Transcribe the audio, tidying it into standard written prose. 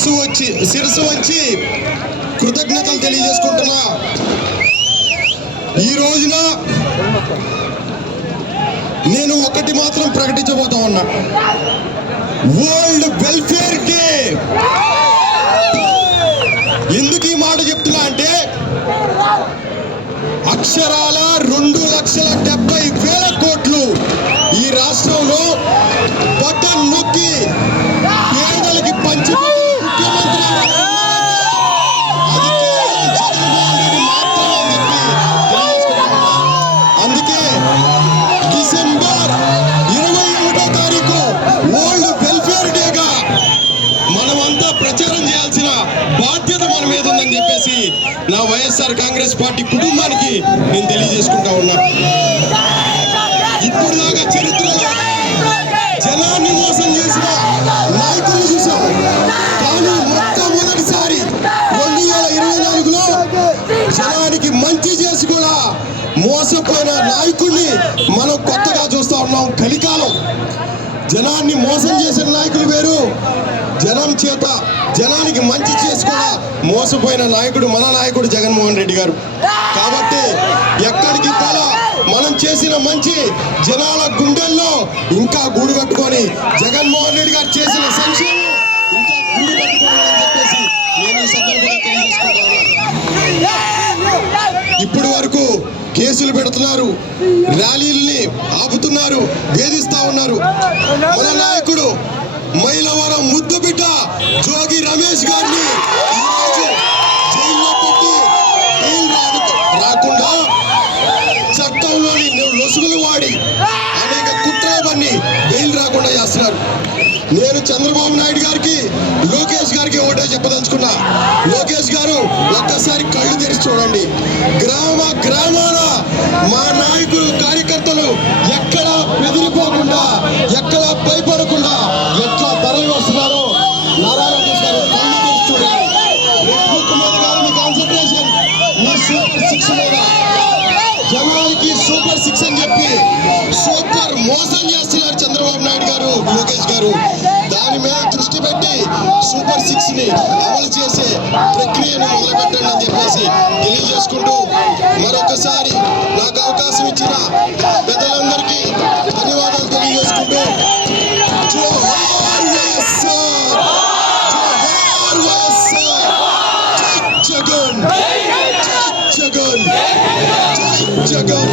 శిరస్సు వంచి కృతజ్ఞతలు తెలియజేసుకుంటున్నా. ఈ రోజున నేను ఒకటి మాత్రం ప్రకటించబోతా ఉన్నా. World welfare day. ఎందుకు ఈ మాట చెప్తున్నా అంటే అక్షరాల 2,70,000 కోట్లు ఈ రాష్ట్రంలో బటన్ నొక్కి పేదలకి పంచి ముఖ్యమంత్రి అది కేవలం జగన్మోహన్ రెడ్డి మాత్రమే అని చెప్పి అందుకే డిసెంబర్ 21వ తారీఖు వరల్డ్ వెల్ఫేర్ డేగా మనమంతా ప్రచారం చేయాల్సిన బాధ్యత మన మీద ఉందని చెప్పేసి నా వైఎస్ఆర్ కాంగ్రెస్ పార్టీ కుటుంబానికి నేను తెలియజేసుకుంటా ఉన్నా. ఇప్పుడు దాకా చరిత్రలో జనాన్ని మోసం చేసిన నాయకులు చూసాం. కానీ మొట్టమొదటిసారి 2024లో జనానికి మంచి చేసి కూడా మోసపోయిన నాయకుడిని మనం కొత్తగా చూస్తా ఉన్నాం. కలికాలం జనాన్ని మోసం చేసిన నాయకులు వేరు, జనం చేత జనానికి మంచి చేసి కూడా మోసపోయిన నాయకుడు మన నాయకుడు జగన్మోహన్ రెడ్డి గారు. కాబట్టి ఎక్కడికి కూడా మనం చేసిన మంచి జనాల గుండెల్లో ఇంకా గూడు కట్టుకొని జగన్మోహన్ రెడ్డి గారు చేసిన సంక్షేమం ఇంకా గూడు కట్టుకోవాలని చెప్పేసి నేను ఈ సందర్భంగా తెలియజేసుకుంటా ఉన్నా. ఇప్పటి వరకు కేసులు పెడుతున్నారు, ర్యాలీల్ని ఆపుతున్నారు, వేధిస్తా ఉన్నారు. మన నాయకుడు మైలవరం ముద్దు బిడ్డ జోగి రమేష్ గారిని ఈరోజు జైల్లో పెట్టి రాకుండా చట్టంలోని లొసుగులు వాడి అనేక కుట్రలన్నీ బెయిల్ రాకుండా చేస్తున్నారు. నేను చంద్రబాబు నాయుడు గారికి, లోకేష్ గారికి ఒకటే చెప్పదలుచుకున్నా. లోకేష్ గారు ఒక్కసారి కళ్ళు తెరిచి చూడండి. గ్రామాల మా నాయకులు కార్యకర్తలు ఎక్కడ బెదిరిపోకుండా, ఎక్కడ భయపడకుండా ఎట్లా తరలి వస్తున్నారో నారా లోకేష్ గారు కళ్ళు తెరిచి చూడండి. బుక్ మీద కాదు మీ కాన్సన్ట్రేషన్, మీ సూపర్ 6 మీద. జనానికి సూపర్ 6 అని చెప్పి సూపర్ మోసం చేస్తున్నారు చంద్రబాబు నాయుడు గారు, లోకేష్ గారు. దాని మీద దృష్టి పెట్టి సూపర్ 6ని అమలు చేసే ప్రక్రియను మొదలుపెట్టండి అని చెప్పేసి తెలియజేసుకుంటూ మరొకసారి నాకు అవకాశం ఇచ్చిన పెద్దలందరికీ ధన్యవాదాలు తెలియజేసుకుంటూ జోహార్ వైఎస్ఆర్, జోహార్ వైఎస్ఆర్, జై జగన్, జై జగన్, జై జగన్.